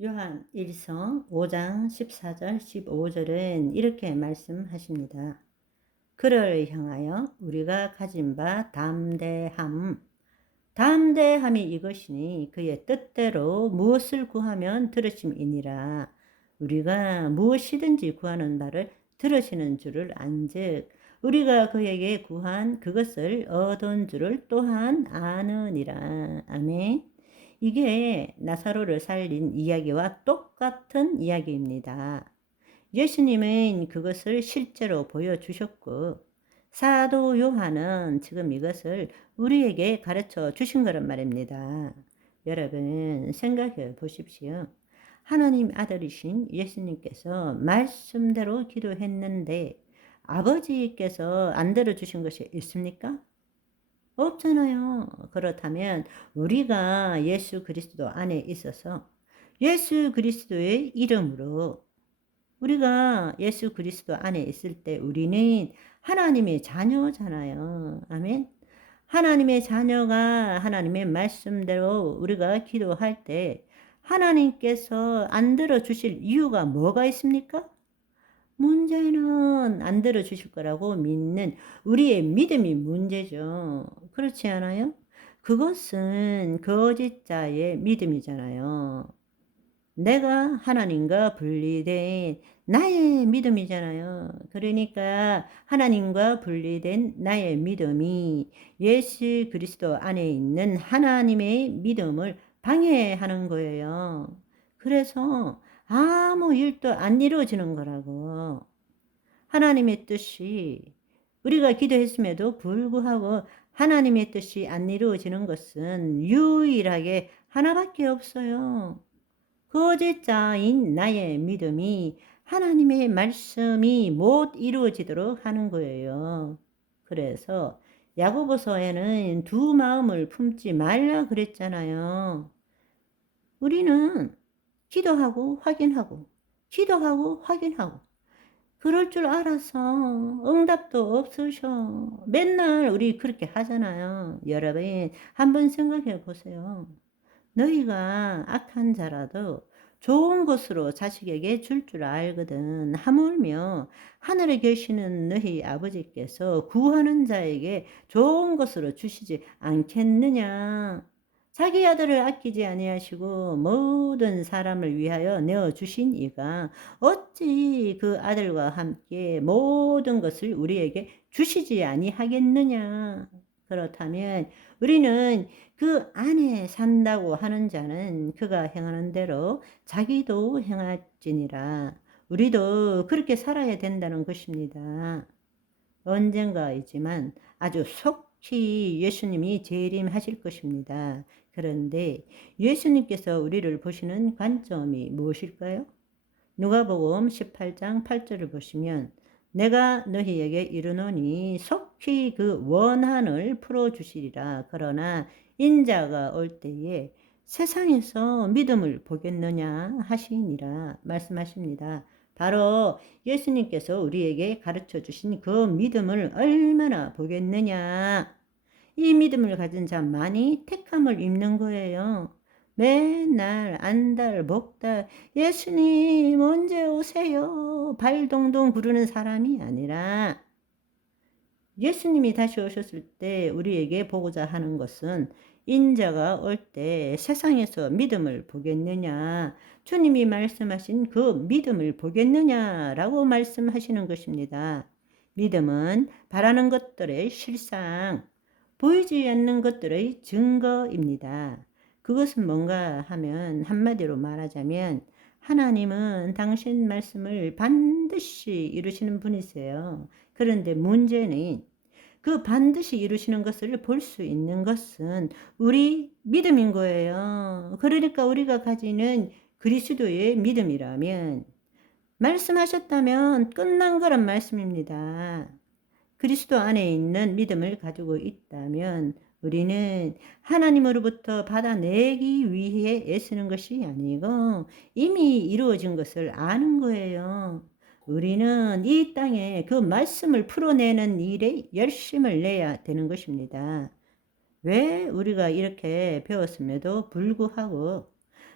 요한 1서 5장 14절 15절은 이렇게 말씀하십니다. 그를 향하여 우리가 가진 바 담대함이 이것이니 그의 뜻대로 무엇을 구하면 들으심이니라. 우리가 무엇이든지 구하는 바를 들으시는 줄을 안즉 우리가 그에게 구한 그것을 얻은 줄을 또한 아느니라. 아멘. 이게 나사로를 살린 이야기와 똑같은 이야기입니다. 예수님은 그것을 실제로 보여주셨고 사도 요한은 지금 이것을 우리에게 가르쳐 주신 거란 말입니다. 여러분 생각해 보십시오. 하나님 아들이신 예수님께서 말씀대로 기도했는데 아버지께서 안 들어주신 것이 있습니까? 없잖아요. 그렇다면 우리가 예수 그리스도 안에 있어서 예수 그리스도의 이름으로 우리가 예수 그리스도 안에 있을 때 우리는 하나님의 자녀잖아요. 아멘. 하나님의 자녀가 하나님의 말씀대로 우리가 기도할 때 하나님께서 안 들어주실 이유가 뭐가 있습니까? 문제는 안 들어주실 거라고 믿는 우리의 믿음이 문제죠. 그렇지 않아요? 그것은 거짓자의 믿음이잖아요. 내가 하나님과 분리된 나의 믿음이잖아요. 그러니까 하나님과 분리된 나의 믿음이 예수 그리스도 안에 있는 하나님의 믿음을 방해하는 거예요. 그래서 아무 일도 안 이루어지는 거라고. 하나님의 뜻이 우리가 기도했음에도 불구하고 하나님의 뜻이 안 이루어지는 것은 유일하게 하나밖에 없어요. 거짓자인 나의 믿음이 하나님의 말씀이 못 이루어지도록 하는 거예요. 그래서 야고보서에는 두 마음을 품지 말라 그랬잖아요. 우리는 기도하고 확인하고 그럴 줄 알아서 응답도 없으셔. 맨날 우리 그렇게 하잖아요. 여러분 한번 생각해 보세요. 너희가 악한 자라도 좋은 것으로 자식에게 줄 줄 알거든. 하물며 하늘에 계시는 너희 아버지께서 구하는 자에게 좋은 것으로 주시지 않겠느냐. 자기 아들을 아끼지 아니하시고 모든 사람을 위하여 내어 주신 이가 어찌 그 아들과 함께 모든 것을 우리에게 주시지 아니하겠느냐. 그렇다면 우리는 그 안에 산다고 하는 자는 그가 행하는 대로 자기도 행할지니라. 우리도 그렇게 살아야 된다는 것입니다. 언젠가이지만 아주 속히 예수님이 재림하실 것입니다. 그런데 예수님께서 우리를 보시는 관점이 무엇일까요? 누가복음 18장 8절을 보시면 내가 너희에게 이르노니 속히 그 원한을 풀어주시리라. 그러나 인자가 올 때에 세상에서 믿음을 보겠느냐 하시니라 말씀하십니다. 바로 예수님께서 우리에게 가르쳐 주신 그 믿음을 얼마나 보겠느냐. 이 믿음을 가진 자만이 택함을 입는 거예요. 맨날 안달 먹달 예수님 언제 오세요? 발동동 구르는 사람이 아니라 예수님이 다시 오셨을 때 우리에게 보고자 하는 것은 인자가 올 때 세상에서 믿음을 보겠느냐, 주님이 말씀하신 그 믿음을 보겠느냐라고 말씀하시는 것입니다. 믿음은 바라는 것들의 실상, 보이지 않는 것들의 증거입니다. 그것은 뭔가 하면 한마디로 말하자면 하나님은 당신 말씀을 반드시 이루시는 분이세요. 그런데 문제는 그 반드시 이루시는 것을 볼 수 있는 것은 우리 믿음인 거예요. 그러니까 우리가 가지는 그리스도의 믿음이라면 말씀하셨다면 끝난 거란 말씀입니다. 그리스도 안에 있는 믿음을 가지고 있다면 우리는 하나님으로부터 받아내기 위해 애쓰는 것이 아니고 이미 이루어진 것을 아는 거예요. 우리는 이 땅에 그 말씀을 풀어내는 일에 열심을 내야 되는 것입니다. 왜 우리가 이렇게 배웠음에도 불구하고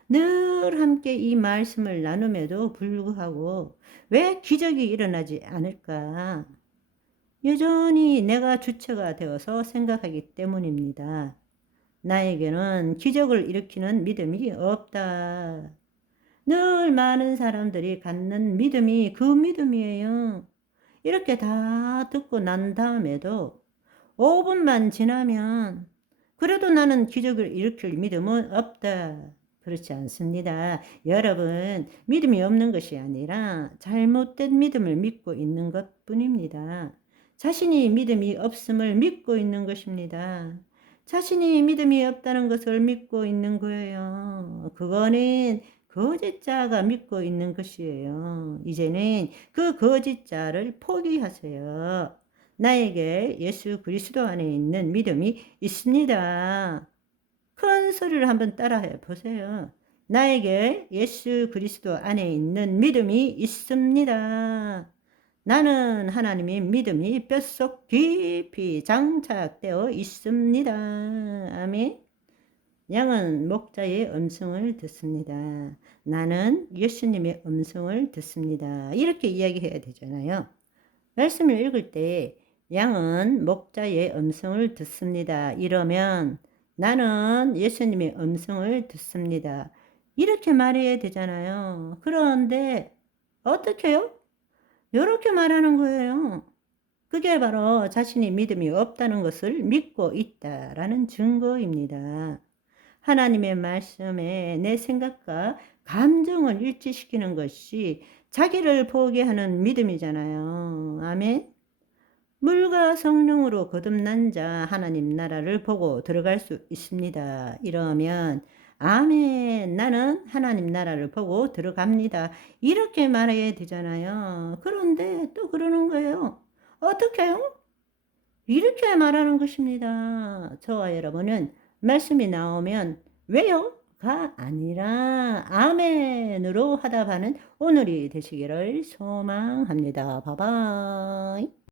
늘 함께 이 말씀을 나눔에도 불구하고 왜 기적이 일어나지 않을까? 여전히 내가 주체가 되어서 생각하기 때문입니다. 나에게는 기적을 일으키는 믿음이 없다. 늘 많은 사람들이 갖는 믿음이 그 믿음이에요. 이렇게 다 듣고 난 다음에도 5분만 지나면 그래도 나는 기적을 일으킬 믿음은 없다. 그렇지 않습니다. 여러분, 믿음이 없는 것이 아니라 잘못된 믿음을 믿고 있는 것뿐입니다. 자신이 믿음이 없음을 믿고 있는 것입니다. 자신이 믿음이 없다는 것을 믿고 있는 거예요. 그거는 거짓자가 믿고 있는 것이에요. 이제는 그 거짓자를 포기하세요. 나에게 예수 그리스도 안에 있는 믿음이 있습니다. 큰 소리를 한번 따라해 보세요. 나에게 예수 그리스도 안에 있는 믿음이 있습니다. 나는 하나님의 믿음이 뼛속 깊이 장착되어 있습니다. 아멘. 양은 목자의 음성을 듣습니다. 나는 예수님의 음성을 듣습니다. 이렇게 이야기해야 되잖아요. 말씀을 읽을 때 양은 목자의 음성을 듣습니다. 이러면 나는 예수님의 음성을 듣습니다. 이렇게 말해야 되잖아요. 그런데 어떻게요? 이렇게 말하는 거예요. 그게 바로 자신이 믿음이 없다는 것을 믿고 있다라는 증거입니다. 하나님의 말씀에 내 생각과 감정을 일치시키는 것이 자기를 포기하는 믿음이잖아요. 아멘. 물과 성령으로 거듭난 자 하나님 나라를 보고 들어갈 수 있습니다. 이러면 아멘, 나는 하나님 나라를 보고 들어갑니다. 이렇게 말해야 되잖아요. 그런데 또 그러는 거예요. 어떻게요? 이렇게 말하는 것입니다. 저와 여러분은 말씀이 나오면 왜요? 가 아니라 아멘으로 화답하는 오늘이 되시기를 소망합니다. 바바이.